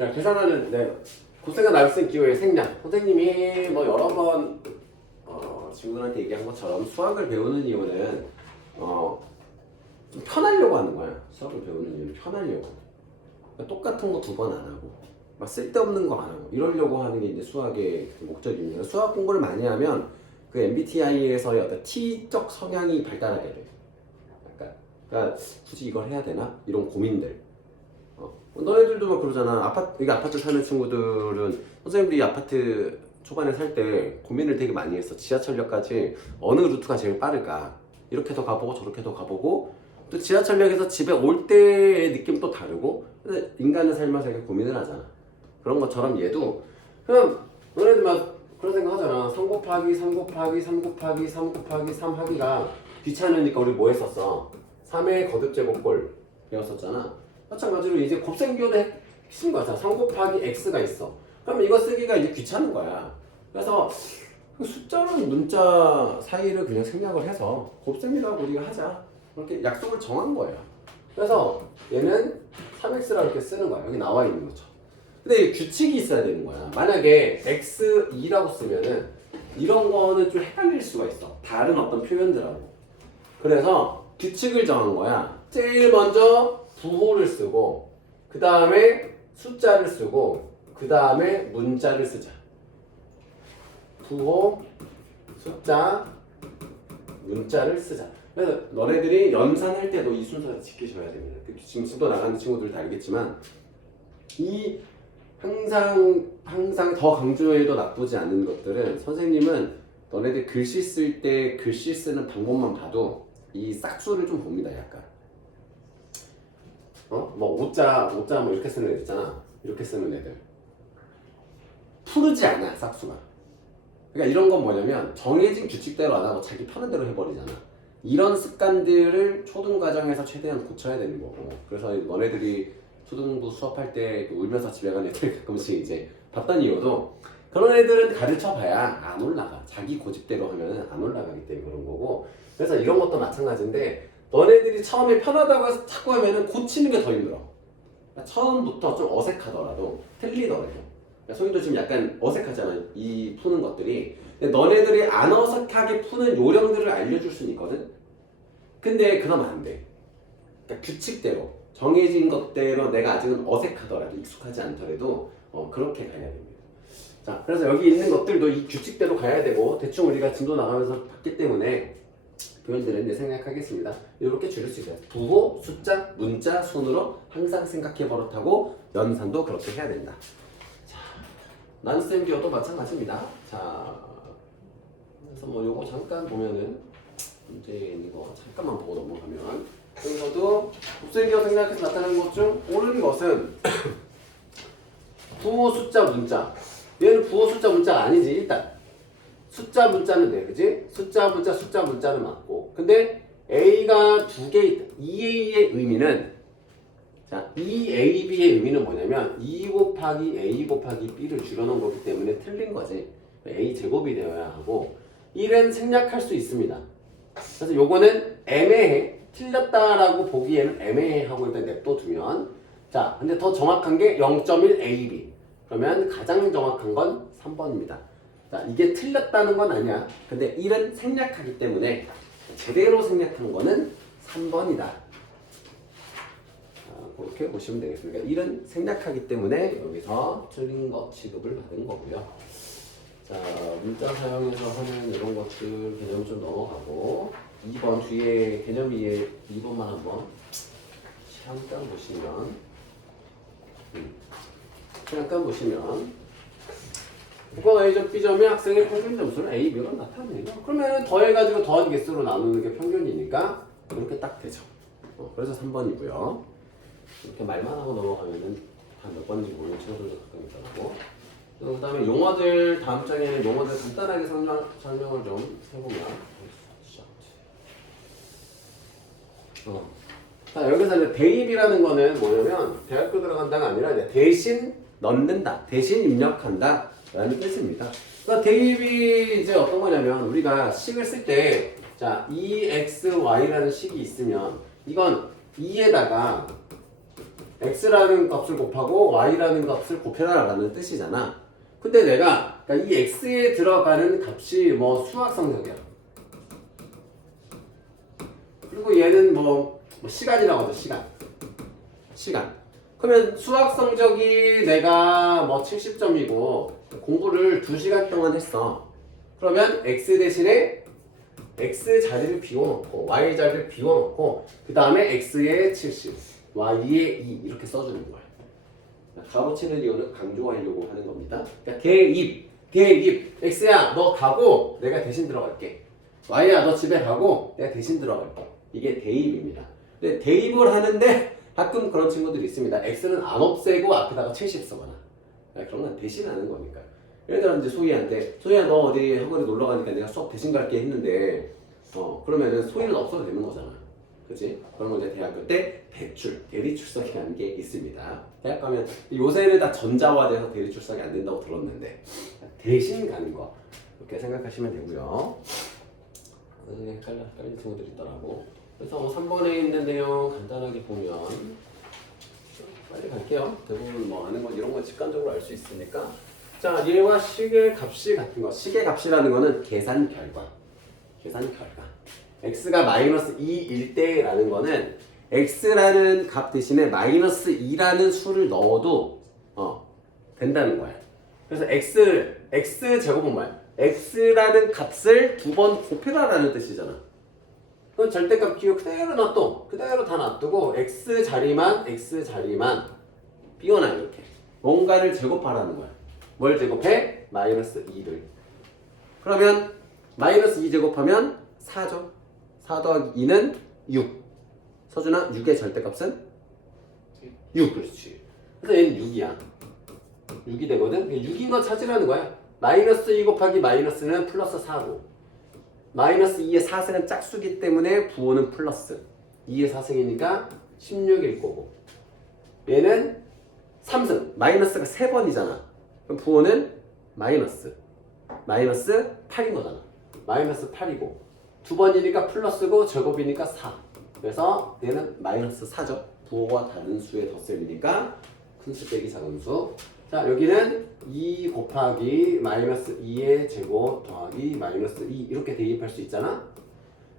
자, 계산하는 고생과 나일슨 기호의 생략. 선생님이 뭐 여러 번 친구들한테 얘기한 것처럼 수학을 배우는 이유는 좀 편하려고 하는 거야. 수학을 배우는 이유는 편하려고. 그러니까 똑같은 거 두 번 안 하고 막 쓸데없는 거 안 하고 이러려고 하는 게 이제 수학의 목적입니다. 수학 공부를 많이 하면 그 MBTI에서의 어떤 T적 성향이 발달하게 돼. 그러니까 굳이 이걸 해야 되나? 이런 고민들. 너네들도 막 그러잖아. 여기 아파트 사는 친구들은 선생님들이 아파트 초반에 살 때 고민을 되게 많이 했어. 지하철역까지 어느 루트가 제일 빠를까? 이렇게도 가보고 저렇게도 가보고 또 지하철역에서 집에 올 때의 느낌도 다르고 인간의 삶에서 되게 고민을 하잖아. 그런 것처럼 얘도 그냥 너네들 막 그런 생각 하잖아. 3 곱하기 3 곱하기 3 곱하기 3 곱하기 3 하기가 귀찮으니까 우리 뭐 했었어? 3의 거듭제곱꼴 배웠었잖아. 마찬가지로 이제 곱셈기호도 핵심 거잖아. 3 곱하기 x가 있어. 그럼 이거 쓰기가 이제 귀찮은 거야. 그래서 숫자랑 문자 사이를 그냥 생략을 해서 곱셈이라고 우리가 하자. 그렇게 약속을 정한 거예요. 그래서 얘는 3x라고 이렇게 쓰는 거야. 여기 나와 있는 거죠. 근데 규칙이 있어야 되는 거야. 만약에 x2라고 쓰면은 이런 거는 좀 헷갈릴 수가 있어. 다른 어떤 표현들하고. 그래서 규칙을 정한 거야. 제일 먼저 부호를 쓰고 그 다음에 숫자를 쓰고 그 다음에 문자를 쓰자. 부호, 숫자, 문자를 쓰자. 그래서 너네들이 연산할 때도 이 순서를 지키셔야 됩니다. 지금 수도 나가는 친구들도 알겠지만 이 항상 더 강조해도 나쁘지 않은 것들은 선생님은 너네들 글씨 쓸 때 글씨 쓰는 방법만 봐도 이 싹수를 좀 봅니다. 약간 뭐 오자 뭐 이렇게 쓰는 애들 있잖아. 이렇게 쓰는 애들 푸르지 않아 싹수가. 그러니까 이런 건 뭐냐면 정해진 규칙대로 안 하고 자기 편한 대로 해버리잖아. 이런 습관들을 초등과정에서 최대한 고쳐야 되는 거고. 그래서 너네들이 초등부 수업할 때 울면서 집에 가는 애들 가끔씩 이제 봤던 이유도 그런 애들은 가르쳐 봐야 안 올라가. 자기 고집대로 하면 안 올라가기 때문에 그런 거고. 그래서 이런 것도 마찬가지인데 너네들이 처음에 편하다고 해서 자꾸 하면은 고치는 게 더 힘들어. 그러니까 처음부터 좀 어색하더라도 틀리더라도. 소희도 지금 약간 어색하잖아. 이 푸는 것들이. 근데 너네들이 안 어색하게 푸는 요령들을 알려줄 수는 있거든. 근데 그러면 안 돼. 그러니까 규칙대로 정해진 것대로 내가 아직은 어색하더라도 익숙하지 않더라도 그렇게 가야 됩니다. 자, 그래서 여기 있는 것들도 이 규칙대로 가야 되고 대충 우리가 진도 나가면서 봤기 때문에 표현들은 이제 생략하겠습니다. 이렇게 줄일 수 있어요. 부호, 숫자, 문자, 순으로 항상 생각해 버릇하고 연산도 그렇게 해야 된다. 자, 난쌤 기호도 마찬가지입니다. 자, 그래서 뭐 요거 잠깐 보면은 문제 이거 잠깐만 보고 넘어가면 여기서도 곱셈 기호 생략해서 나타나는 것 중 옳은 것은 부호, 숫자, 문자. 얘는 부호, 숫자, 문자가 아니지. 일단 숫자, 문자는 돼, 그지? 숫자, 문자는 맞고. 근데 A가 두 개 있다. 2A의 의미는, 자, 2AB의 의미는 뭐냐면 2 곱하기 A 곱하기 B를 줄여놓은 거기 때문에 틀린 거지. A 제곱이 되어야 하고 1은 생략할 수 있습니다. 그래서 요거는 애매해. 틀렸다라고 보기에는 애매해 하고 일단 냅둬두면, 자, 근데 더 정확한 게 0.1 AB. 그러면 가장 정확한 건 3번입니다. 자, 이게 틀렸다는 건 아니야. 근데 1은 생략하기 때문에 제대로 생략한 거는 3번이다. 그렇게 보시면 되겠습니다. 1은 생략하기 때문에 여기서 틀린 것 취급을 받은 거고요. 자, 문자 사용해서 하는 이런 것들 개념 좀 넘어가고 2번 뒤에 개념 위에 2번만 한번 잠깐 보시면 국어가 A점 B점의 학생의 평균 점수는 A, B가 나타냅니다. 그러면 더해가지고 더하기 개수로 나누는 게 평균이니까 이렇게 딱 되죠. 그래서 3번이고요. 이렇게 말만 하고 넘어가면은 한 몇 번인지 모르는 친구들도 가끔 있더라고. 그 다음에 용어들, 다음 장에 용어들 간단하게 설명을 좀 해보면. 자, 여기서는 대입이라는 거는 뭐냐면 대학교 들어간다가 아니라 이제 대신 넣는다, 대신 입력한다 라는 뜻입니다. 그러니까 대입이 이제 어떤 거냐면 우리가 식을 쓸 때 자, EXY라는 식이 있으면 이건 2에다가 x라는 값을 곱하고 y라는 값을 곱해라라는 뜻이잖아. 근데 내가 그러니까 이 x에 들어가는 값이 뭐 수학 성적이야. 그리고 얘는 뭐 시간이라고 하죠. 시간. 그러면 수학 성적이 내가 뭐 70점이고 공부를 2시간 동안 했어. 그러면 x 대신에 x 자리를 비워놓고 y 자리를 비워놓고 그 다음에 x에 70, y에 2 이렇게 써주는 거야. 가로치는 이유는 강조하려고 하는 겁니다. 그러니까 대입. x야 너 가고 내가 대신 들어갈게. y야 너 집에 가고 내가 대신 들어갈게. 이게 대입입니다. 근데 대입을 하는데 가끔 그런 친구들이 있습니다. x는 안 없애고 앞에다가 70 써거나. 그런 건 대신하는 거니까. 예를 들어 이제 소희야 너 어디 학원에 놀러 가니까 내가 수업 대신 갈게 했는데 그러면은 소희는 없어도 되는 거잖아. 그치? 그런 건 이제 대학교 때 대리출석이라는 게 있습니다. 대학 가면 요새는 다 전자화돼서 대리출석이 안 된다고 들었는데 대신 가는 거 이렇게 생각하시면 되고요. 헷갈리는 친구들이 있더라고. 그래서 3번에 있는 내용 간단하게 보면 빨리 갈게요. 대부분 뭐 아는 건 이런 건 직관적으로 알 수 있으니까. 자, 얘와 식의 값이 같은 거. 식의 값이라는 거는 계산 결과. x가 마이너스 2일 때라는 거는 x라는 값 대신에 마이너스 2라는 수를 넣어도 된다는 거야. 그래서 x 제곱은 뭐야? x라는 값을 2번 곱해라라는 뜻이잖아. 그건 절대값 기호 그대로 놔둬. 그대로 다 놔두고 x 자리만 비워놔 이렇게. 뭔가를 제곱하라는 거야. 뭘 제곱해? 마이너스 2를. 그러면 마이너스 2 제곱하면 4죠. 4 더하기 2는 6. 서준아 6의 절대값은? 6. 그렇지. 그래서 얘는 6이야. 6이 되거든. 6인 거 찾으라는 거야. 마이너스 2 곱하기 마이너스는 플러스 4고 마이너스 2의 4승은 짝수기 때문에 부호는 플러스 2의 4승이니까 16일 거고 얘는 3승 마이너스가 3번이잖아. 그럼 부호는 마이너스 8인 거잖아. 마이너스 8이고 2번이니까 플러스고 제곱이니까 4. 그래서 얘는 마이너스 4죠. 부호가 다른 수의 덧셈이니까 큰수 빼기 작은수. 자, 여기는 2 곱하기 마이너스 2의 제곱 더하기 마이너스 2 이렇게 대입할 수 있잖아.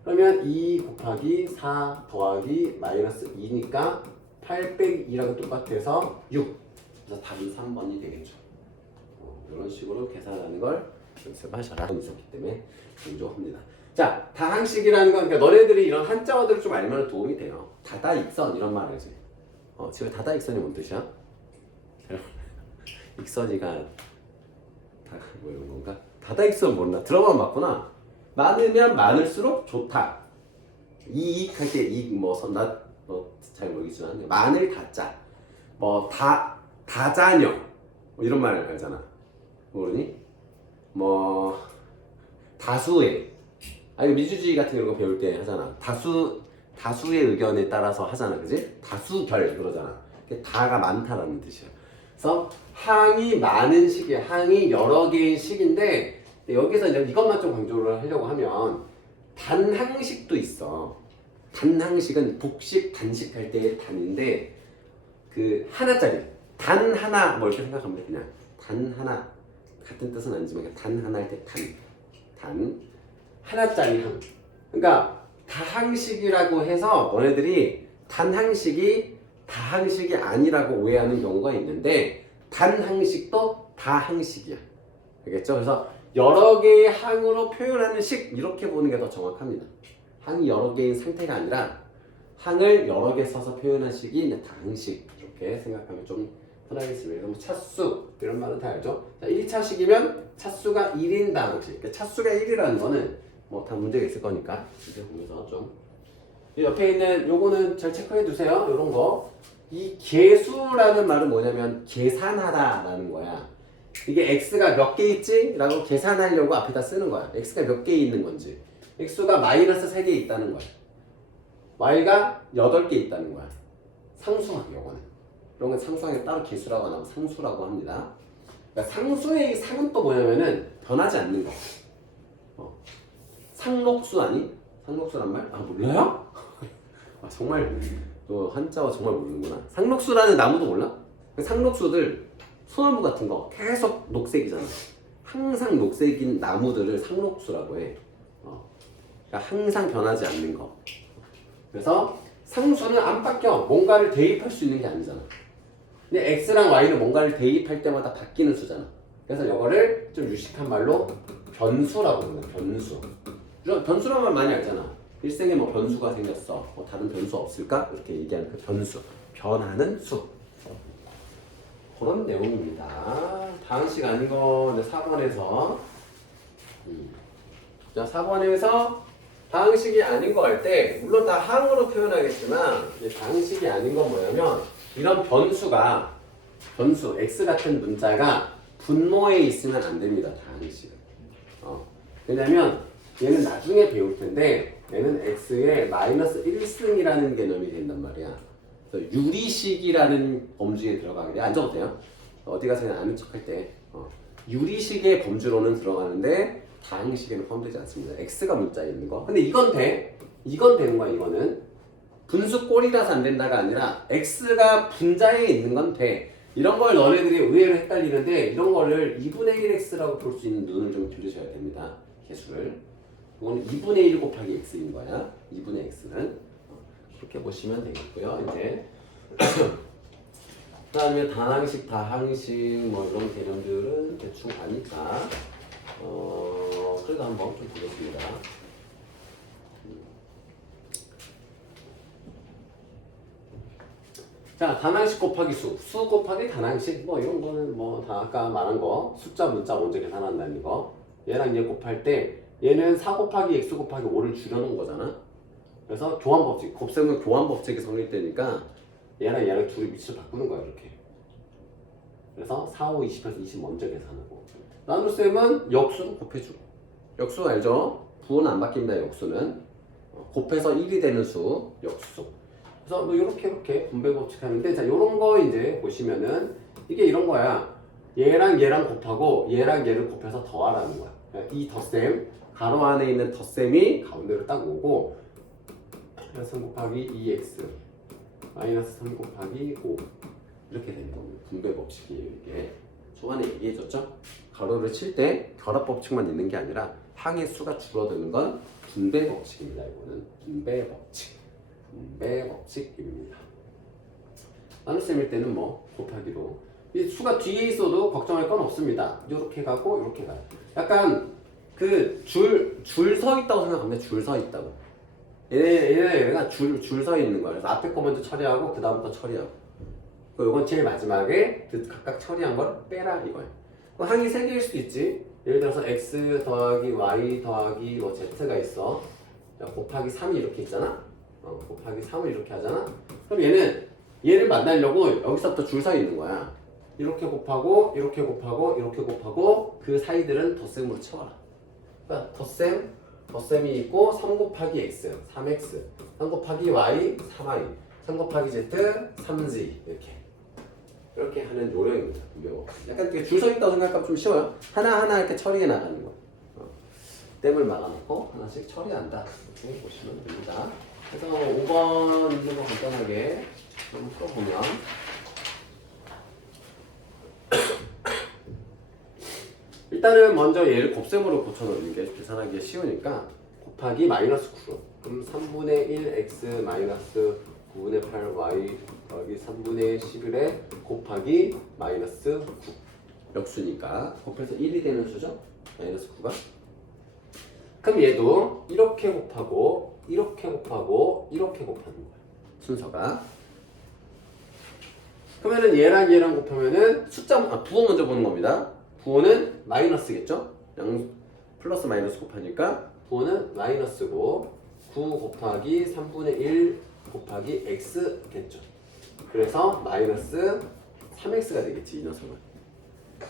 그러면 2 곱하기 4 더하기 마이너스 2니까 8 빼기 2라고 똑같아서 6. 그래서 답은 3번이 되겠죠. 이런 식으로 계산하는 걸 연습하셔라. 있었기 때문에 강조합니다. 자, 다항식이라는 건 그러니까 너네들이 이런 한자어들을 좀 알면 도움이 돼요. 다다익선 이런 말을 이제 지금 다다익선이 뭔 뜻이야? 익선이가 다 뭐 이런 건가? 다다익선 몰라. 들어만 봤구나. 많으면 많을수록 좋다. 이익할 때 이익 잘 모르겠지만 많을 다자 뭐 다자녀 뭐 이런 말 알잖아. 모르니? 뭐 다수의 아니 민주주의 같은 거 배울 때 하잖아. 다수의 의견에 따라서 하잖아. 그지? 다수결 그러잖아. 다가 많다라는 뜻이야. 그래서 항이 많은 식이야. 항이 여러 개인 식인데 여기서 이제 이것만 좀 강조를 하려고 하면 단항식도 있어. 단항식은 복식, 단식 할 때의 단인데 그 하나짜리 단 하나 뭐 이렇게 생각하면 돼. 그냥 단 하나 같은 뜻은 아니지만 단 하나 할 때 단 하나짜리 항. 그러니까 다항식이라고 해서 너네들이 단항식이 다항식이 아니라고 오해하는 경우가 있는데 단항식도 다항식이야. 알겠죠? 그래서 여러 개의 항으로 표현하는 식 이렇게 보는 게 더 정확합니다. 항이 여러 개인 상태가 아니라 항을 여러 개 써서 표현한 식이 다항식 이렇게 생각하면 좀 편하겠습니다. 그럼 차수 이런 말은 다 알죠? 자, 1차식이면 차수가 1인 다항식. 그러니까 차수가 1이라는 거는 뭐 다 문제가 있을 거니까 이제 보면서 좀 옆에 있는 요거는 잘 체크해 두세요. 요런 거. 이 계수라는 말은 뭐냐면 계산하다라는 거야. 이게 x가 몇 개 있지? 라고 계산하려고 앞에다 쓰는 거야. x가 몇 개 있는 건지. x가 마이너스 3개 있다는 거야. y가 8개 있다는 거야. 상수항 요거는. 이런 건 상수항에 따로 계수라고 안 하고 상수라고 합니다. 그러니까 상수의 상은 또 뭐냐면은 변하지 않는 거. 상록수 아니? 상록수란 말? 아 몰라요? 아, 정말 또 한자어 정말 모르는구나. 상록수라는 나무도 몰라? 상록수들 소나무 같은 거 계속 녹색이잖아. 항상 녹색인 나무들을 상록수라고 해. 그러니까 항상 변하지 않는 거. 그래서 상수는 안 바뀌어. 뭔가를 대입할 수 있는 게 아니잖아. 근데 x랑 y는 뭔가를 대입할 때마다 바뀌는 수잖아. 그래서 이거를 좀 유식한 말로 변수라고 부르는 거야. 변수. 변수란 말 많이 알잖아. 일생에 뭐 변수가 생겼어. 뭐 다른 변수 없을까? 이렇게 얘기하는 그 변수. 변하는 수. 그런 내용입니다. 다음 시간인 거 4번에서 자 4번에서 다항식이 아닌 거 할 때 물론 다 항으로 표현하겠지만 다항식이 아닌 건 뭐냐면 이런 변수가 변수 x 같은 문자가 분모에 있으면 안 됩니다. 다항식은. 왜냐면 얘는 나중에 배울 텐데 얘는 x의 마이너스 1승이라는 개념이 된단 말이야. 그래서 유리식이라는 범주에 들어가게 돼. 안 적어도 돼요. 어디 가서 그냥 아는 척 할 때 유리식의 범주로는 들어가는데 다항식에는 포함되지 않습니다. x가 문자에 있는 거. 근데 이건 돼. 이건 되는 거야. 이거는 분수 꼴이라서 안 된다가 아니라 x가 분자에 있는 건 돼. 이런 걸 너네들이 의외로 헷갈리는데 이런 거를 2분의 1x라고 볼 수 있는 눈을 좀 들으셔야 됩니다. 개수를. 이거는 2분의 1 곱하기 x인 거야. 2분의 x는. 그렇게 보시면 되겠고요. 이제 그 다음에 단항식, 다항식 뭐 이런 개념들은 대충 아니까 그래도 한번 좀 보겠습니다. 자, 단항식 곱하기 수, 수 곱하기 단항식 뭐 이런 거는 뭐 다 아까 말한 거 숫자 문자 먼저 계산한다는 거. 얘랑 얘 곱할 때 얘는 4 곱하기 x 곱하기 5를 줄여놓은 거잖아. 그래서 교환법칙, 곱셈은 교환법칙이 성립되니까 얘랑 둘이 위치를 바꾸는 거야 이렇게. 그래서 4, 5, 20에서 20 먼저 계산하고 나눗셈은 역수는 곱해주고. 역수 알죠? 부호는 안 바뀝니다. 역수는 곱해서 1이 되는 수, 역수. 그래서 뭐 이렇게 분배법칙 하는데 자 요런 거 이제 보시면은 이게 이런 거야. 얘랑 얘랑 곱하고 얘랑 얘를 곱해서 더하라는 거야. 이 덧셈 가로 안에 있는 덧셈이 가운데로 딱 오고 플러스 3 곱하기 2x 마이너스 3 곱하기 5 이렇게 되는 겁니다. 분배법칙이에요. 이게 초반에 얘기해줬죠? 가로를 칠 때 결합법칙만 있는 게 아니라 항의 수가 줄어드는 건 분배법칙입니다. 이거는 분배법칙입니다. 나눗셈일 때는 뭐 곱하기로 이 수가 뒤에 있어도 걱정할 건 없습니다. 이렇게 가고 이렇게 가요. 약간 그 줄 서 있다고 생각하면 줄 서 있다고. 얘가 줄 서 있는 거야. 그래서 앞에 거 먼저 처리하고 그 다음 거 처리하고. 이건 제일 마지막에 그 각각 처리한 걸 빼라 이거야. 항이 3개일 수도 있지. 예를 들어서 x 더하기 y 더하기 뭐 z가 있어. 곱하기 3이 이렇게 있잖아. 곱하기 3을 이렇게 하잖아. 그럼 얘를 만나려고 여기서부터 줄 서 있는 거야. 이렇게 곱하고 이렇게 곱하고 이렇게 곱하고 그 사이들은 덧셈으로 채워라. 그러니까 덧셈이 있고 3 곱하기 x 3x 3 곱하기 y 3y 3 곱하기 z 3z 이렇게 하는 요령입니다. 약간 되게 줄 서 있다고 생각하면 좀 쉬워요. 하나하나 이렇게 처리해 나가는 거. 댐을 막아놓고 하나씩 처리한다. 이렇게 보시면 됩니다. 그래서 5번 있는 거 간단하게 좀 풀어보면 일단은 먼저 얘를 곱셈으로 고쳐놓는 게 계산하기 쉬우니까 곱하기 마이너스 9 그럼 3분의 1 x 마이너스 9분의 8 y 더하기 3분의 11에 곱하기 마이너스 9 역수니까 곱해서 1이 되는 수죠? 마이너스 9가 그럼 얘도 이렇게 곱하고 이렇게 곱하고 이렇게 곱하는 거야 순서가 그러면은 얘랑 곱하면은 부호 먼저 보는 겁니다. 부호는 마이너스겠죠? 플러스 마이너스 곱하니까 부호는 마이너스고 9 곱하기 3분의 1 곱하기 x겠죠. 그래서 마이너스 3x가 되겠지 이 녀석은.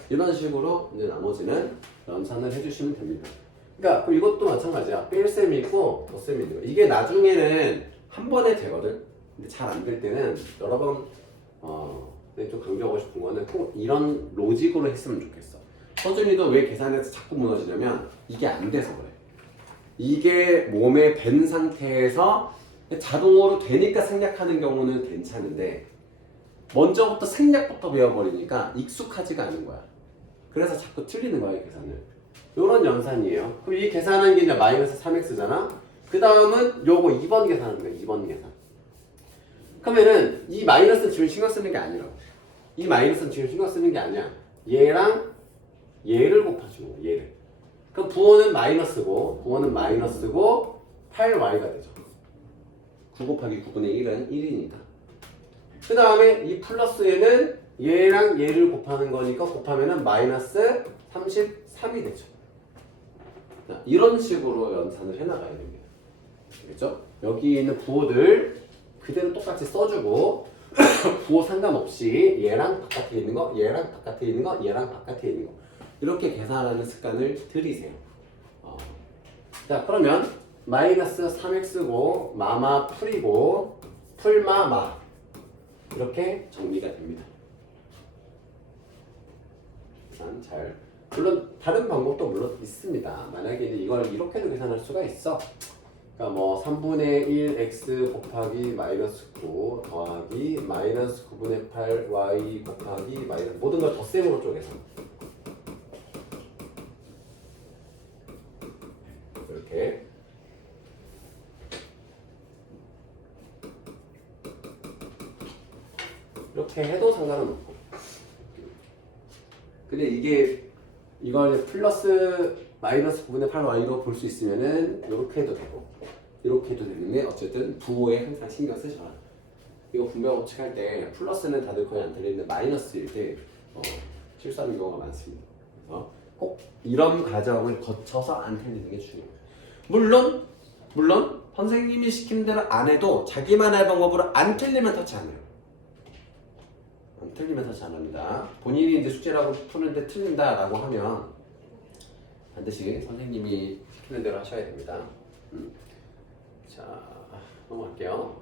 이런 식으로 이제 나머지는 연산을 해주시면 됩니다. 그러니까 그럼 이것도 마찬가지야. 뺄셈이 있고 덧셈이 있는 거. 이게 나중에는 한 번에 되거든. 근데 잘 안 될 때는 여러 번 좀 강조하고 싶은 거는 꼭 이런 로직으로 했으면 좋겠어. 서준이도 왜 계산해서 자꾸 무너지냐면 이게 안 돼서 그래. 이게 몸에 밴 상태에서 자동으로 되니까 생략하는 경우는 괜찮은데 먼저부터 생략부터 배워버리니까 익숙하지가 않은 거야. 그래서 자꾸 틀리는 거야, 이 계산을. 요런 연산이에요. 그럼 이 계산한 게 이제 마이너스 3x잖아. 그 다음은 요거 2번 계산하는 거야, 2번 계산. 그러면은 이 마이너스는 지금 신경 쓰는 게 아니라고. 이 마이너스는 지금 신경 쓰는 게 아니야. 얘랑 얘를 곱해주는 거야, 얘를. 그럼 부호는 마이너스고 8y가 되죠. 9 곱하기 9분의 1은 1이니까. 그 다음에 이 플러스에는 얘랑 얘를 곱하는 거니까 곱하면은 마이너스 33이 되죠. 자, 이런 식으로 연산을 해나가야 됩니다. 알겠죠? 여기 있는 부호들 그대로 똑같이 써주고 부호 상관없이 얘랑 바깥에 있는 거, 얘랑 바깥에 있는 거, 얘랑 바깥에 있는 거 이렇게 계산하는 습관을 들이세요. 자, 그러면 마이너스 3x고 마마 풀이고 풀마마 이렇게 정리가 됩니다. 잘. 물론 다른 방법도 물론 있습니다. 만약에 이걸 이렇게도 계산할 수가 있어. 그러니까 뭐 3분의 1 x 곱하기 마이너스 9 더하기 마이너스 9분의 8 y 곱하기 마이너스 모든 걸 덧셈으로 쪼개서 이렇게 해도 상관은 없고. 근데 이걸 플러스 마이너스 9분의 8y로 볼 수 있으면은 이렇게 해도 되고 이렇게 해도 되는데 어쨌든 부호에 항상 신경 쓰셔라. 이거 분명 법칙할 때 플러스는 다들 거의 안 틀리는데 마이너스일 때 실수하는 경우가 많습니다. 그래서 꼭 이런 과정을 거쳐서 안 틀리는 게 중요해요. 물론 선생님이 시키는 대로 안 해도 자기만의 방법으로 안 틀리면 터치 안 해요. 안 틀리면 터치 안 합니다. 본인이 이제 숙제라고 푸는데 틀린다라고 하면 반드시 선생님이 시키는 대로 하셔야 됩니다. 자, 넘어갈게요.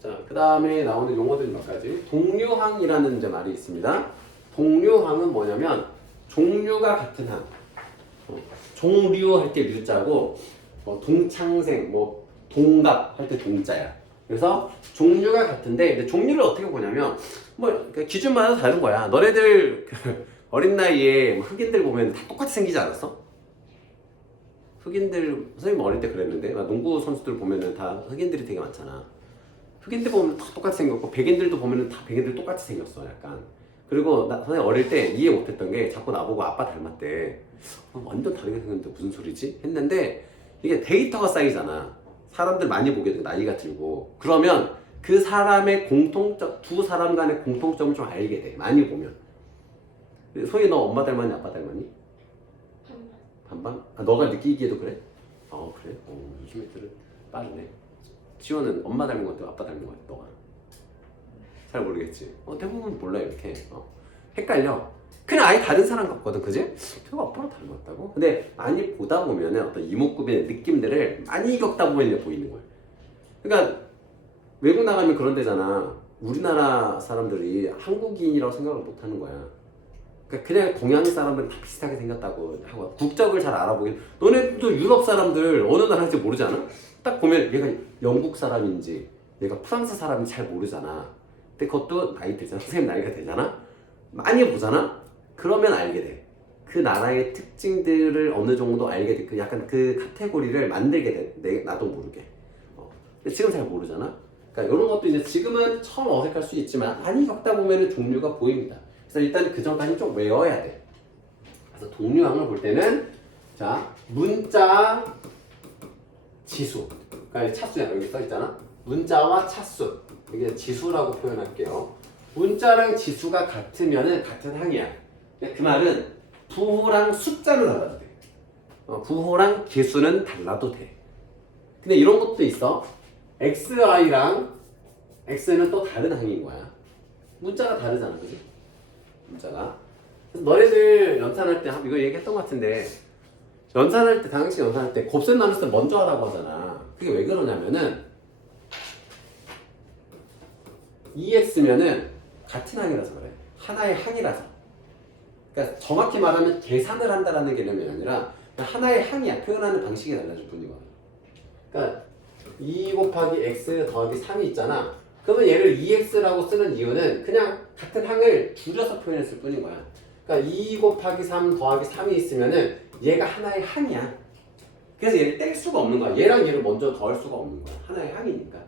자, 그 다음에 나오는 용어들이 몇 가지. 동류항이라는 이제 말이 있습니다. 동류항은 뭐냐면 종류가 같은 항. 종류 할 때 류자고 동창생, 동갑 할 때 동자야. 그래서 종류가 같은데 근데 종류를 어떻게 보냐면 기준마다 다른 거야. 너네들 어린 나이에 흑인들 보면 다 똑같이 생기지 않았어? 흑인들 선생님 어릴 때 그랬는데 농구 선수들 보면은 다 흑인들이 되게 많잖아. 흑인들 보면 다 똑같이 생겼고 백인들도 보면은 다 백인들 똑같이 생겼어 약간. 그리고 나 선생님 어릴 때 이해 못했던 게 자꾸 나보고 아빠 닮았대. 완전 다르게 생겼는데 무슨 소리지? 했는데 이게 데이터가 쌓이잖아. 사람들 많이 보게 돼 나이가 들고 그러면 그 사람의 두 사람 간의 공통점을 좀 알게 돼. 많이 보면. 소희 너 엄마 닮았니 아빠 닮았니? 반반? 너가 느끼기에도 그래? 그래? 요즘 애들은 빠르네. 지원은 엄마 닮은 것 같아 아빠 닮은 것 같아 너가? 잘 모르겠지? 대부분 몰라 이렇게 헷갈려. 그냥 아예 다른 사람 같거든 그지? 제가 아빠랑 닮았다고? 근데 많이 보다 보면 어떤 이목구비의 느낌들을 많이 겪다 보면 보이는 거야. 그러니까 외국 나가면 그런 데잖아. 우리나라 사람들이 한국인이라고 생각을 못 하는 거야. 그냥 동양 사람들은 다 비슷하게 생겼다고 하고 국적을 잘 알아보긴 너네도 유럽 사람들 어느 나라인지 모르지 않아? 딱 보면 얘가 영국 사람인지 얘가 프랑스 사람인지 잘 모르잖아. 근데 그것도 나이 되잖아. 선생님 나이가 되잖아. 많이 보잖아? 그러면 알게 돼. 그 나라의 특징들을 어느 정도 알게 돼. 약간 그 카테고리를 만들게 돼. 나도 모르게. 근데 지금 잘 모르잖아? 그러니까 이런 것도 이제 지금은 처음 어색할 수 있지만 많이 겪다 보면 종류가 보입니다. 그래서 일단 그 전까지 좀 외워야 돼. 그래서 동류항을 볼 때는 자 문자 지수. 그러니까 차수야 여기 써 있잖아. 문자와 차수. 이게 지수라고 표현할게요. 문자랑 지수가 같으면은 같은 항이야. 그 말은 부호랑 숫자는 달라도 돼. 부호랑 개수는 달라도 돼. 근데 이런 것도 있어. xi랑 x는 또 다른 항인 거야. 문자가 다르잖아, 그지? 문자가. 그래서 너희들 연산할 때 이거 얘기했던 것 같은데 연산할 때 당시 연산할 때 곱셈 나눗셈 먼저 하라고 하잖아. 그게 왜 그러냐면은 2x면은 같은 항이라서 그래. 하나의 항이라서. 그러니까 정확히 말하면 계산을 한다라는 개념이 아니라 하나의 항이야. 표현하는 방식이 달라질 뿐이거든. 그러니까 2 곱하기 x 더하기 3이 있잖아. 그러면 얘를 2x라고 쓰는 이유는 그냥 같은 항을 줄여서 표현했을 뿐인 거야. 그러니까 2 곱하기 3 더하기 3이 있으면은 얘가 하나의 항이야. 그래서 얘를 뗄 수가 없는 거야. 얘랑 얘를 먼저 더할 수가 없는 거야. 하나의 항이니까.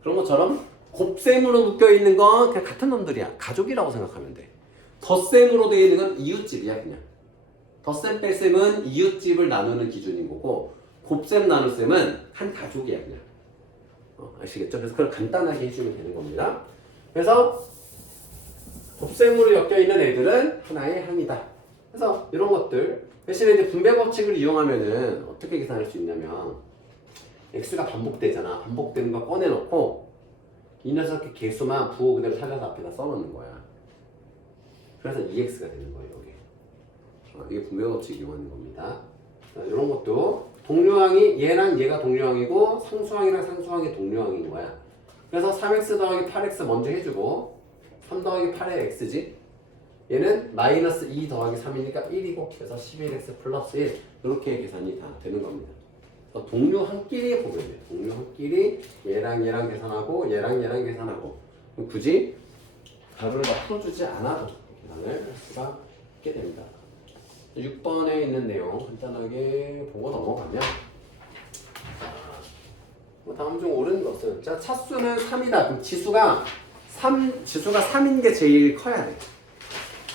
그런 것처럼 곱셈으로 묶여 있는 건 그냥 같은 놈들이야. 가족이라고 생각하면 돼. 덧셈으로 되어 있는 건 이웃집이야, 그냥. 덧셈 뺄셈은 이웃집을 나누는 기준인 거고, 곱셈 나눗셈은 한 가족이야, 그냥. 아시겠죠? 그래서 그걸 간단하게 해주면 되는 겁니다. 그래서 곱셈으로 엮여 있는 애들은 하나의 항이다. 그래서 이런 것들 대신에 이제 분배 법칙을 이용하면은 어떻게 계산할 수 있냐면 x가 반복되잖아. 반복되는 거 꺼내놓고 이 녀석의 개수만 부호 그대로 살려서 앞에다 써놓는 거야. 그래서 2x가 되는 거예요, 여기. 이게 분배 법칙 이용하는 겁니다. 자, 이런 것도 동류항이 얘랑 얘가 동류항이고 상수항이랑 상수항이 동류항인 거야. 그래서 3x 더하기 8x 먼저 해주고 3 더하기 8의 x지. 얘는 마이너스 2 더하기 3이니까 1이고 그래서 11x 플러스 1 이렇게 계산이 다 되는 겁니다. 동류항끼리 보면 돼. 동류항끼리 얘랑 얘랑 계산하고 얘랑 얘랑 계산하고 굳이 가로를 막 풀어주지 않아도 계산을 할 수가 있게 됩니다. 6번에 있는 내용 간단하게 보고 넘어가면 다음 중 옳은 것은 자 차수는 3이다. 그럼 지수가 3인 게 제일 커야 돼.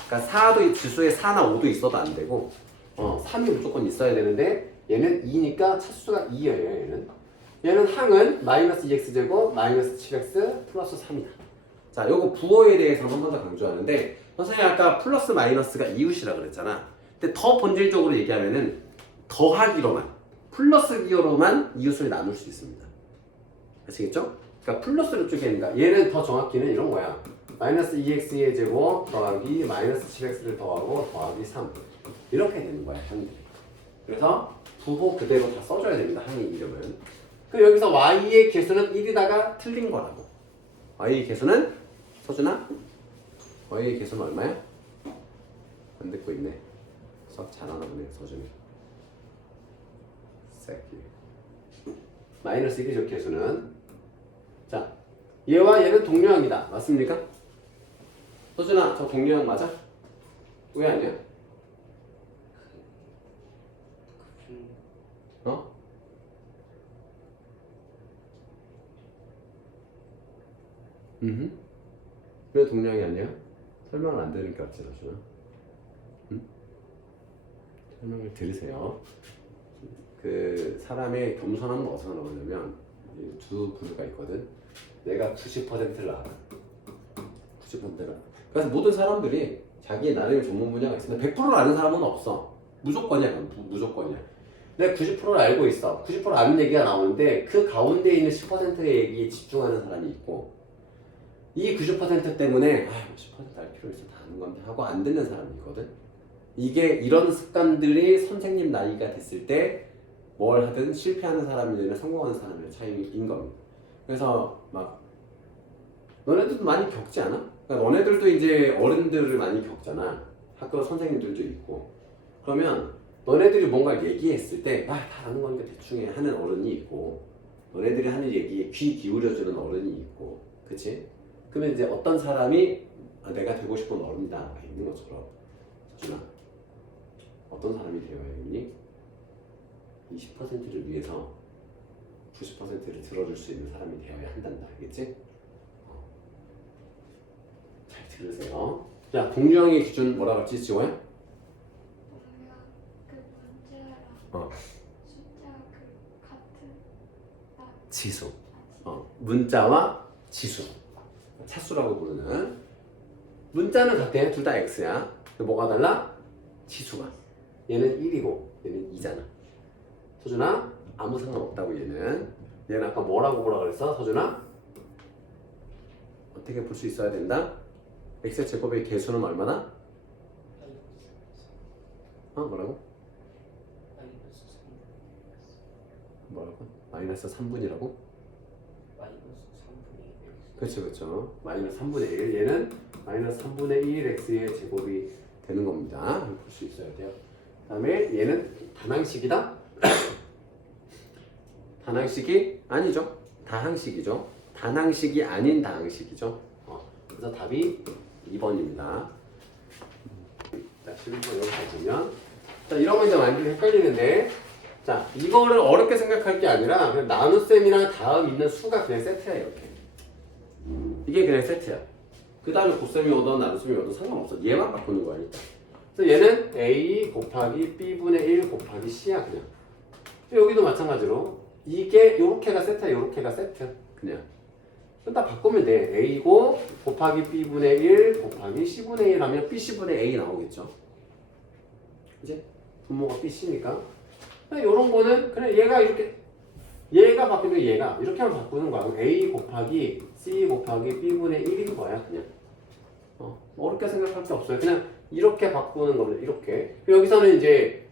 그러니까 4도 지수에 4나 5도 있어도 안 되고 3이 무조건 있어야 되는데 얘는 2니까 차수가 2예요. 얘는 항은 마이너스 2x제곱 마이너스 7x 플러스 3이다. 자, 요거 부호에 대해서 한 번 더 강조하는데 선생님 아까 플러스 마이너스가 이웃이라 그랬잖아. 근데 더 본질적으로 얘기하면은 더하기로만 플러스 기호로만 이웃을 나눌 수 있습니다. 아시겠죠? 그러니까 플러스로 쪼개니까 얘는 더 정확히는 이런 거야. 마이너스 2x의 제곱 더하기 마이너스 7x를 더하고 더하기 3 이렇게 되는 거야, 항들이. 그래서 부호 그대로 다 써줘야 됩니다, 항의 이름은. 그 여기서 y의 개수는 1이다가 틀린 거라고. y의 개수는 서준아? y의 개수는 얼마야? 안 듣고 있네. 수학 잘하나 보네, 서준이. 새끼. 마이너스 1이죠, 개수는. 자, 얘와 얘는 동류항이다. 맞습니까? 서준아, 저 동류항 맞아? 왜 아니야? 어? 왜 동류항이 아니야? 설명을 안 들으니까 어찌 서준아? 설명을 들으세요. 그 사람의 겸손함은 어디서 나오냐면 두 부류가 있거든. 내가 90%를 알아. 90%가. 그래서 모든 사람들이 자기 나름의 전문 분야가 있는데 100%를 아는 사람은 없어. 무조건이야. 무조건이야. 내가 90%를 알고 있어. 90% 아는 얘기가 나오는데 그 가운데 있는 10%의 얘기에 집중하는 사람이 있고 이 90% 때문에 10%알 필요 있어. 다 아는 건데 하고 안 듣는 사람이 있거든. 이게 이런 습관들이 선생님 나이가 됐을 때 뭘 하든 실패하는 사람이나 성공하는 사람의 차이인 겁니다. 그래서 막 너네들도 많이 겪지 않아? 그러니까 너네들도 이제 어른들을 많이 겪잖아. 학교 선생님들도 있고. 그러면 너네들이 뭔가 얘기했을 때 다 아는 거니까 대충 해 하는 어른이 있고 너네들이 하는 얘기에 귀 기울여주는 어른이 있고 그치? 그러면 이제 어떤 사람이 내가 되고 싶은 어른이다 있는 것처럼 서준아 어떤 사람이 되어야겠니? 이 10%를 위해서 90%를 들어줄 수 있는 사람이 되어야 한단다. 알겠지? 잘 들으세요. 자, 동류항의 기준 뭐라 그랬지, 지호야? 동류항 그 문자랑 숫자 그 같은 지수. 문자와 지수. 차수라고 부르는. 문자는 같아. 둘 다 x야. 뭐가 달라? 지수가. 얘는 1이고 얘는 2잖아. 서준아 아무 상관없다고 얘는 아까 뭐라고 그랬어 서준아? 어떻게 볼 수 있어야 된다? x의 제곱의 개수는 얼마나? 뭐라고? 뭐라고? 마이너스 3분이라고? 그렇죠. 마이너스 3분의 1 얘는 마이너스 3분의 1 x의 제곱이 되는 겁니다. 볼 수 있어야 돼요. 그 다음에 얘는 단항식이다. 단항식이 아니죠. 다항식이죠. 단항식이 아닌 다항식이죠. 그래서 답이 2번입니다. 자, 11번 여기서 보면 자, 이런 거 이제 많이 헷갈리는데 자, 이거를 어렵게 생각할 게 아니라 그냥 나눗셈이랑 다음 있는 수가 그냥 세트야 이렇게. 이게 그냥 세트야. 그 다음에 곱셈이 오든 나눗셈이 오든 상관없어. 얘만 바꾸는 거야 일단. 그래서 얘는 A 곱하기 B분의 1 곱하기 C야 그냥. 여기도 마찬가지로 이게 요렇게가 세트야 요렇게가 세트 그냥. 다 바꾸면 돼. A고 곱하기 B분의 1 곱하기 C분의 1 하면 BC분의 A 나오겠죠. 그치? 분모가 BC니까. 요런 거는 그냥 얘가 이렇게 얘가 바뀌면 얘가 이렇게만 바꾸는 거야. A 곱하기 C 곱하기 B분의 1인 거야 그냥. 어렵게 생각할 게 없어요. 그냥 이렇게 바꾸는 겁니다. 이렇게. 여기서는 이제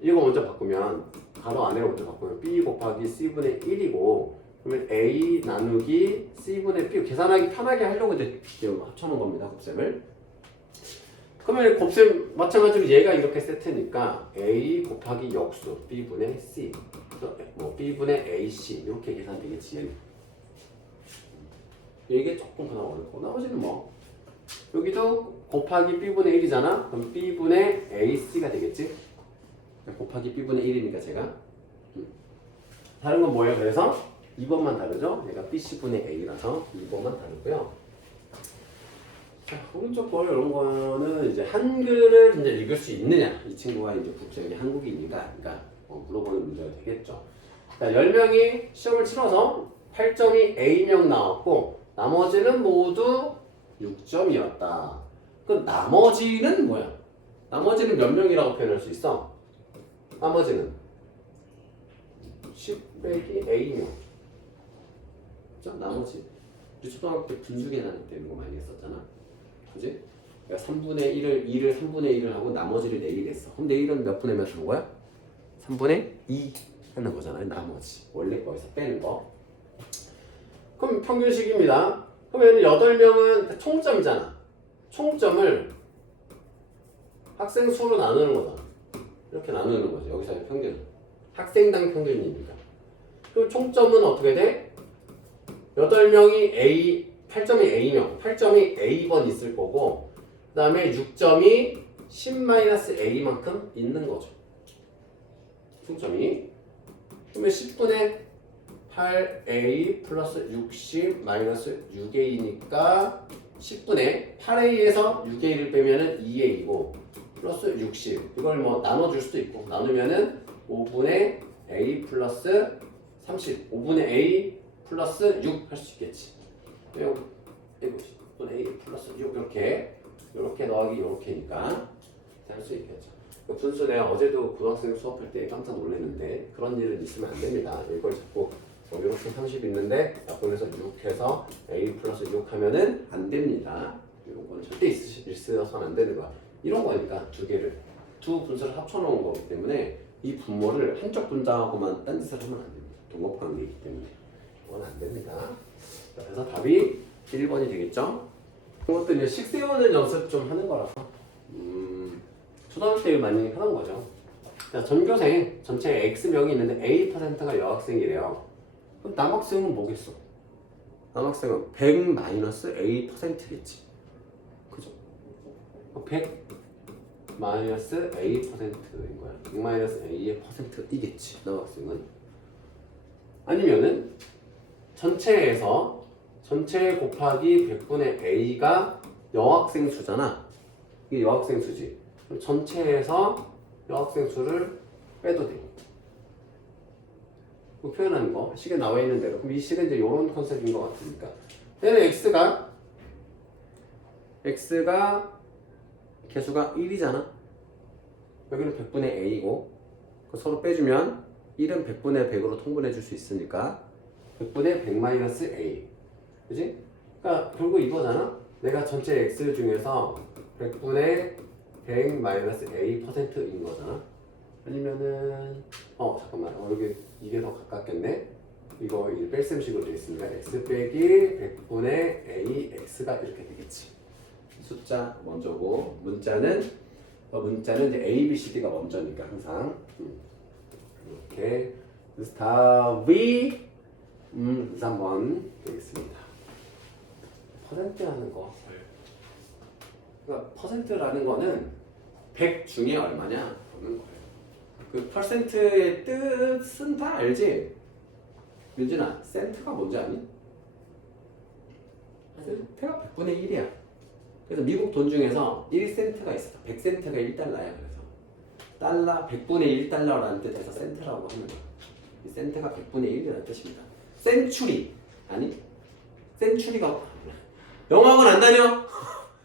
이거 먼저 바꾸면 가로 안으로 먼저 바꾸면 B 곱하기 C분의 1이고 그러면 A 나누기 C분의 B 계산하기 편하게 하려고 이제 합쳐놓은 겁니다. 곱셈을. 그러면 곱셈 마찬가지로 얘가 이렇게 세트니까 A 곱하기 역수 B분의 C 뭐 B분의 AC 이렇게 계산되겠지 얘는. 이게 조금 그나마 어렵고 나머지는 뭐 여기도 곱하기 B분의 1이잖아. 그럼 B분의 AC가 되겠지. 곱하기 B분의 1이니까 제가 다른 건 뭐예요? 그래서 2번만 다르죠? 얘가 BC분의 A라서 2번만 다르고요. 자, 오른쪽 거 이런 거는 이제 한글을 이제 읽을 수 있느냐? 이 친구가 이제 국적이 한국인인가? 그러니까 물어보는 문제가 되겠죠. 자, 10명이 시험을 치러서 8점이 A명 나왔고 나머지는 모두 6점이었다. 그 나머지는 뭐야? 나머지는 몇 명이라고 표현할 수 있어? 나머지는 10 빼기 A명. 그죠? 나머지 유초등학교 때 분수계산 때 이런 거 많이 했었잖아. 그지? 그러니까 3분의 1을 3분의 1을 하고 나머지를 내리랬어. 그럼 내일은 몇 분의 몇 하는 거야? 3분의 2 하는 거잖아요. 나머지 원래 거에서 빼는 거. 그럼 평균식입니다. 그러면 8명은 총점이잖아. 총점을 학생 수로 나누는 거잖아. 이렇게 나누는 거죠. 여기서의 평균. 학생당 평균이니까. 그럼 총점은 어떻게 돼? 8명이 A, 8점이 A명, 8점이 A번 있을 거고 그 다음에 6점이 10-A만큼 있는 거죠. 총점이. 그러면 10분의 8A 플러스 60 마이너스 6A니까 10분의 8A에서 6A를 빼면은 2A고 플러스 60 이걸 뭐 나눠줄 수도 있고 나누면은 5분의 A 플러스 30 5분의 A 플러스 6 할 수 있겠지. 5분의 A 플러스 6 이렇게 더하기 이렇게니까 할 수 있겠죠. 분수 내가 어제도 고등학생 수업할 때 깜짝 놀랐는데 그런 일은 있으면 안 됩니다. 이걸 자꾸 이렇게 30 있는데 약분해서 6 해서 A 플러스 6 하면은 안 됩니다. 이런 건 절대 있어서는 안 되는 거야. 이런 거니까 두 분수를 합쳐놓은 거기 때문에 이 분모를 한쪽 분자하고만 딴짓을 하면 안 됩니다. 동업관계이기 때문에 이건 안 됩니다. 그래서 답이 1번이 되겠죠. 이것도 이제 식 세우는 연습 좀 하는 거라서 초등학교 때 많이 하는 거죠. 전교생 전체 X명이 있는데 A%가 여학생이래요. 그럼 남학생은 뭐겠어? 남학생은 100-A%겠지. 그죠? 100 마이너스 A%인 거야. 100 마이너스 A의 %이겠지. 남학생은. 아니면은 전체 곱하기 100분의 A가 여학생 수잖아. 이게 여학생 수지. 그럼 전체에서 여학생 수를 빼도 돼. 그 표현하는 거 식에 나와 있는 대로. 그럼 이 식은 이제 이런 컨셉인 것 같으니까. 얘는 x가 개수가 1이잖아. 여기는 100분의 a고 서로 빼주면 1은 100분의 100으로 통분해 줄 수 있으니까 100분의 100-A. 그지? 그러니까 결국 이거잖아. 내가 전체 x 중에서 100분의 100-A%인 거잖아. 아니면은 잠깐만 여기 이게 더 가깝겠네. 이거 뺄셈식으로 되어 있으니까 x 빼기 100분의 AX가 이렇게 되겠지. 숫자 먼저고 문자는 이제 A, B, C, D가 먼저니까 항상 이렇게 그래서 답이 3번 되겠습니다. 퍼센트라는 거. 그러니까 퍼센트라는 거는 100 중에 얼마냐 보는 거예요. 그 퍼센트의 뜻은 다 알지? 민준아, 센트가 뭔지 아니? 센트가 100분의 1이야. 그래서 미국 돈 중에서 1센트가 있어. 100센트가 1달러야. 그래서 달러 100분의 1달러라는 뜻에서 센트라고 하는 거야. 이 센트가 100분의 1이라는 뜻입니다. 센추리 아니? 센추리가 영어학원 안 다녀?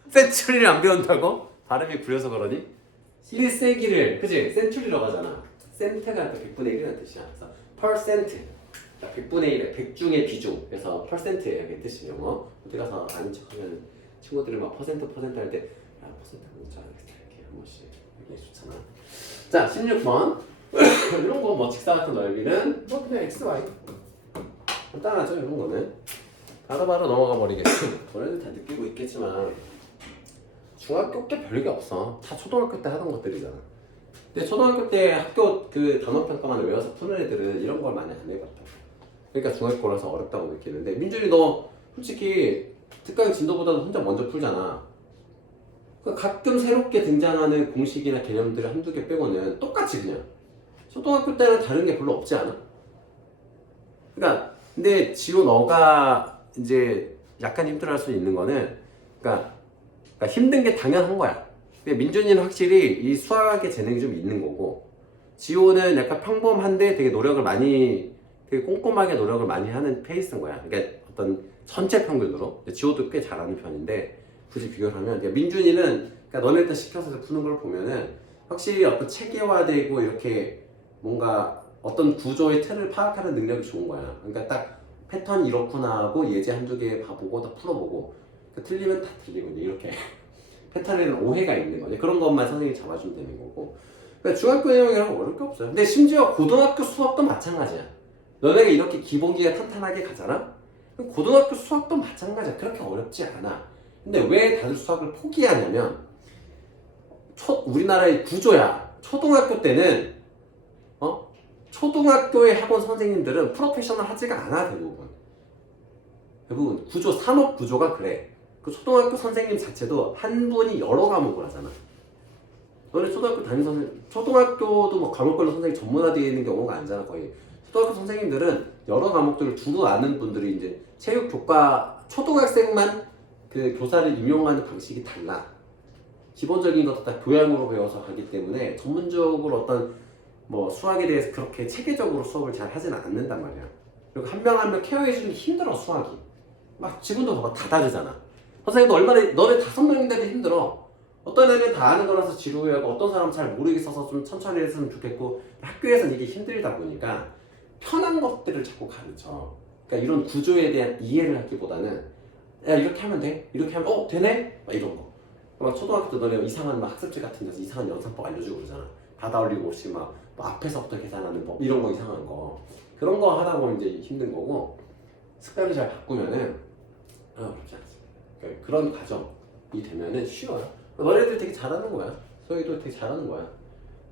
센추리를 안 배운다고? 발음이 구려서 그러니? 1세기를 그치? 센추리라고 하잖아. 센트가 100분의 1이라는 뜻이야. 그래서 퍼센트 100분의 1에 100 중의 비중 그래서 퍼센트예요. 이게 뜻이 영어. 어디 가서 아는 척하면 친구들이 막 퍼센트 할 때 야 퍼센트 뭔지 알겠어 이렇게 한 번씩 얘기해 좋잖아. 자 16번 이런 거 뭐 직사각형 넓이는 뭐 그냥 x, y 간단하죠. 이런 거는 바로바로 넘어가 버리겠지. 너네들 다 느끼고 있겠지만 중학교 때 별게 없어. 다 초등학교 때 하던 것들이잖아. 근데 초등학교 때 학교 그 단어 평가만 외워서 푸는 애들은 이런 걸 많이 안 해봤다. 그러니까 중학교라서 어렵다고 느끼는데 민준이 너 솔직히 특강 진도보다도 혼자 먼저 풀잖아. 그러니까 가끔 새롭게 등장하는 공식이나 개념들을 한두 개 빼고는 똑같이 그냥 초등학교 때는 다른 게 별로 없지 않아? 그러니까 근데 지호 너가 이제 약간 힘들어할 수 있는 거는 그러니까 힘든 게 당연한 거야. 근데 민준이는 확실히 이 수학의 재능이 좀 있는 거고 지호는 약간 평범한데 되게 노력을 많이 되게 꼼꼼하게 노력을 많이 하는 페이스인 거야. 그러니까 어떤 전체 평균으로 지호도 꽤 잘하는 편인데 굳이 비교를 하면 그러니까 민준이는 그러니까 너네들 시켜서 푸는 걸 보면은 확실히 어떤 체계화되고 이렇게 뭔가 어떤 구조의 틀을 파악하는 능력이 좋은 거야. 그러니까 딱 패턴이 이렇구나 하고 예제 한두 개 봐보고 다 풀어보고 틀리면 다 틀리고 이렇게 패턴에는 오해가 있는 거지. 그런 것만 선생님이 잡아주면 되는 거고. 그러니까 중학교 내용이랑 어려울 게 없어요. 근데 심지어 고등학교 수업도 마찬가지야. 너네가 이렇게 기본기가 탄탄하게 가잖아? 그럼 고등학교 수학도 마찬가지야. 그렇게 어렵지 않아. 근데 왜 다들 수학을 포기하냐면 우리나라의 구조야. 초등학교 때는 초등학교의 학원 선생님들은 프로페셔널 하지가 않아. 대부분 구조, 산업 구조가 그래. 그 초등학교 선생님 자체도 한 분이 여러 과목을 하잖아. 너네 초등학교 담임 선생님, 초등학교도 뭐 과목별로 선생님 전문화되어 있는 경우가 아니잖아. 거의 초등학교 선생님들은 여러 과목들을 두루 아는 분들이 이제 체육 교과 초등학생만 그 교사를 임용하는 방식이 달라. 기본적인 것도 다 교양으로 배워서 가기 때문에 전문적으로 어떤 뭐 수학에 대해서 그렇게 체계적으로 수업을 잘 하지는 않는단 말이야. 그리고 한 명 한 명 케어해주기 힘들어. 수학이 막 지금도 봐봐 다 다르잖아. 선생님도 얼마나 너네 5명인데도 힘들어. 어떤 애는 다 아는 거라서 지루해하고 어떤 사람은 잘 모르겠어서 좀 천천히 했으면 좋겠고 학교에서는 이게 힘들다 보니까 편한 것들을 자꾸 가르쳐. 그러니까 이런 구조에 대한 이해를 하기보다는 야 이렇게 하면 돼? 이렇게 하면 되네? 막 이런 거. 막 초등학교 때 너네 이상한 막 학습지 같은 데서 이상한 연산법 알려주고 그러잖아. 바다 올리고 없이 막 앞에서부터 계산하는 법 이런 거 이상한 거. 그런 거 하다 보면 이제 힘든 거고 습관을 잘 바꾸면은 어렵지 않습니다. 그러니까 그런 과정이 되면은 쉬워요. 너네들 되게 잘하는 거야. 소희도 되게 잘하는 거야.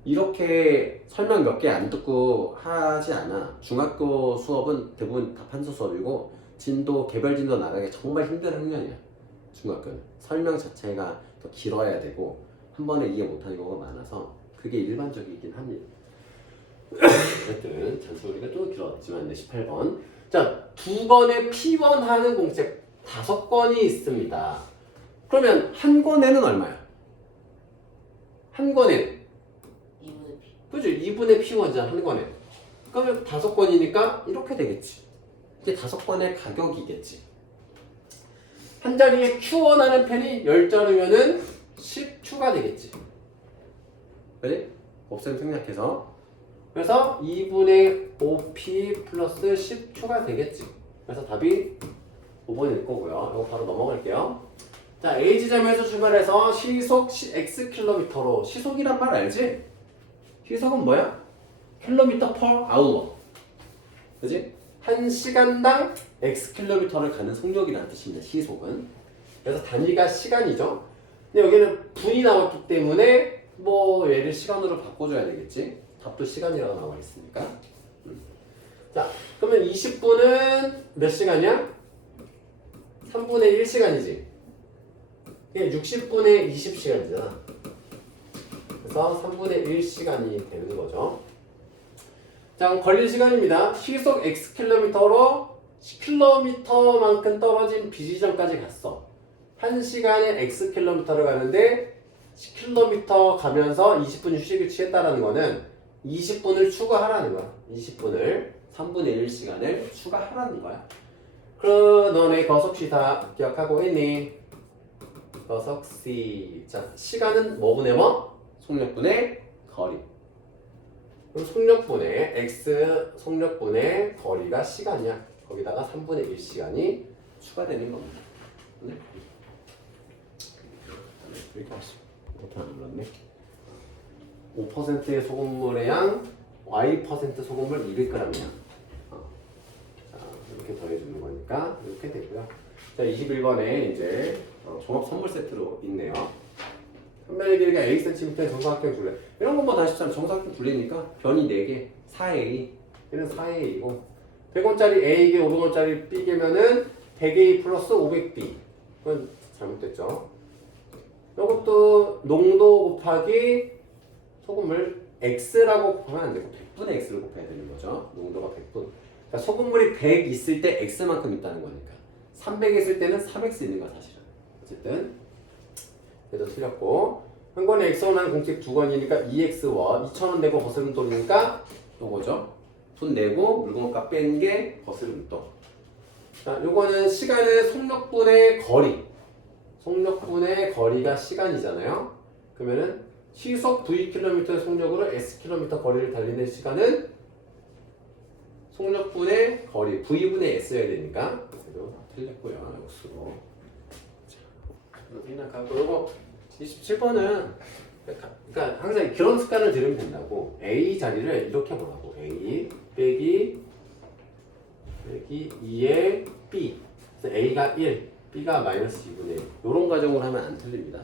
이렇게 설명 몇 개 안 듣고 하지 않아. 중학교 수업은 대부분 다 판서 수업이고 진도, 개별 진도 나가기 정말 힘든 학년이야. 중학교는 설명 자체가 더 길어야 되고 한 번에 이해 못하는 경우가 많아서 그게 일반적이긴 합니다. 어쨌든 잔소리가 좀 길었지만 18번. 자, 2권의 P1 하는 공책 5권이 있습니다. 그러면 한 권에는 얼마야? 한 권에 2분의 P. 그치? 2분의 P1이잖아 한 권에. 그러면 5권이니까 이렇게 되겠지. 이게 5권의 가격이겠지. 한 자리에 Q1 하는 펜이 10자루면은 10Q가 되겠지. 그래? 곱셈 생략해서. 그래서 2분의 5P 플러스 10Q가 되겠지. 그래서 답이 5번일 거고요. 이거 바로 넘어갈게요. 자, A 지점에서 출발해서 시속 X 킬로미터로. 시속이란 말 알지? 시속은 뭐야? 킬로미터 per hour. 그지? 1시간당 X 킬로미터를 가는 속력이라는 뜻입니다. 시속은. 그래서 단위가 시간이죠. 근데 여기는 분이 나왔기 때문에 뭐 얘를 시간으로 바꿔줘야 되겠지. 답도 시간이라고 나와 있으니까. 자, 그러면 20분은 몇 시간이야? 3분의 1시간이지. 이게 60분의 20시간이잖아. 그래서 3분의 1시간이 되는 거죠. 자, 그럼 걸릴 시간입니다. 시속 X킬로미터로 10km만큼 떨어진 B지점까지 갔어. 1시간에 X킬로미터를 가는데 10km 가면서 20분 휴식을 취했다라는 거는 20분을 추가하라는 거야. 20분을 3분의 1시간을 추가하라는 거야. 그럼 너네 거석시 다 기억하고 있니? 거석시. 자, 시간은 뭐분의 뭐? 속력분의 거리. 그럼 속력분의 x 속력분의 거리가 시간이야. 거기다가 3분의 1시간이 추가되는 겁니다. 네? 이렇게 하시죠. 어떻게 안 눌렀네? 5%의 소금물의 양, y% 소금물 200g이야. 자, 이렇게 더해주는 거니까 이렇게 되고요. 자, 21번에 이제 종합 선물 세트로 있네요. 선별의 길이가 a cm의 정사각형 둘레. 이런 것만 다시 참 정사각형 둘레니까 변이 4개, 4a. 얘는 4a이고 100원짜리 a개, 500원짜리 b개면은 100a 플러스 500b. 그건 잘못됐죠. 이것도 농도 곱하기 소금물 x라고 곱하면 안 되고 100분의 x를 곱해야 되는 거죠. 농도가 100분. 그러니까 소금물이 100 있을 때 x만큼 있다는 거니까 300 있을 때는 3x 있는 거야 사실은. 어쨌든 그래도 틀렸고 한 권에 x원하는 공책 2권이니까 2x원 2,000원 내고 거스름 돈이니까 요거죠. 돈 내고 물건값 뺀 게 거스름 돈. 자, 요거는 시간은 속력분의 거리. 속력분의 거리가 시간이잖아요. 그러면은 시속 v km의 속력으로 s km 거리를 달리는 시간은 속력분의 거리 v분의 s여야 되니까 그래도 틀렸고요. 역수로. 생각하고 요거 27번은 그러니까 항상 그런 습관을 들으면 된다고. A 자리를 이렇게 보라고. A 빼기 2의 B. 그래서 A가 1, B가 마이너스 2분의 1. 이런 과정으로 하면 안 틀립니다.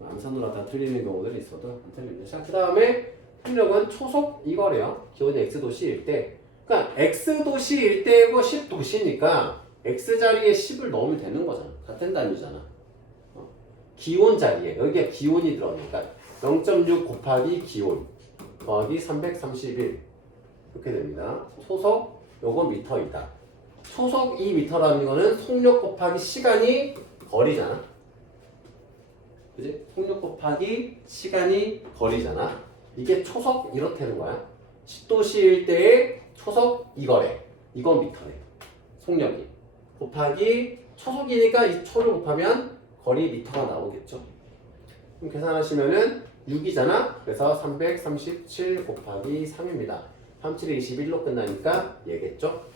암산으로 다 틀리는 경우들이 있어도 안 틀립니다. 자, 그 다음에 속력은 초속 이거래요. 기온이 X도시일 때. 그러니까 X도시일 때고 10도시니까 X 자리에 10을 넣으면 되는 거잖아. 같은 단위잖아. 기온 자리에 여기가 기온이 들어가니까 0.6 곱하기 기온 더하기 331 이렇게 됩니다. 초속 요거 미터이다. 초속 2미터라는 거는 속력 곱하기 시간이 거리잖아. 그지? 속력 곱하기 시간이 거리잖아. 이게 초속 이렇다는 거야. 10도시일 때의 초속 이거래. 이건 미터래. 속력이 곱하기 초속이니까 이 초를 곱하면 거리 미터가 나오겠죠. 그럼 계산하시면은 6이잖아. 그래서 337 곱하기 3입니다. 37이 21로 끝나니까 얘겠죠.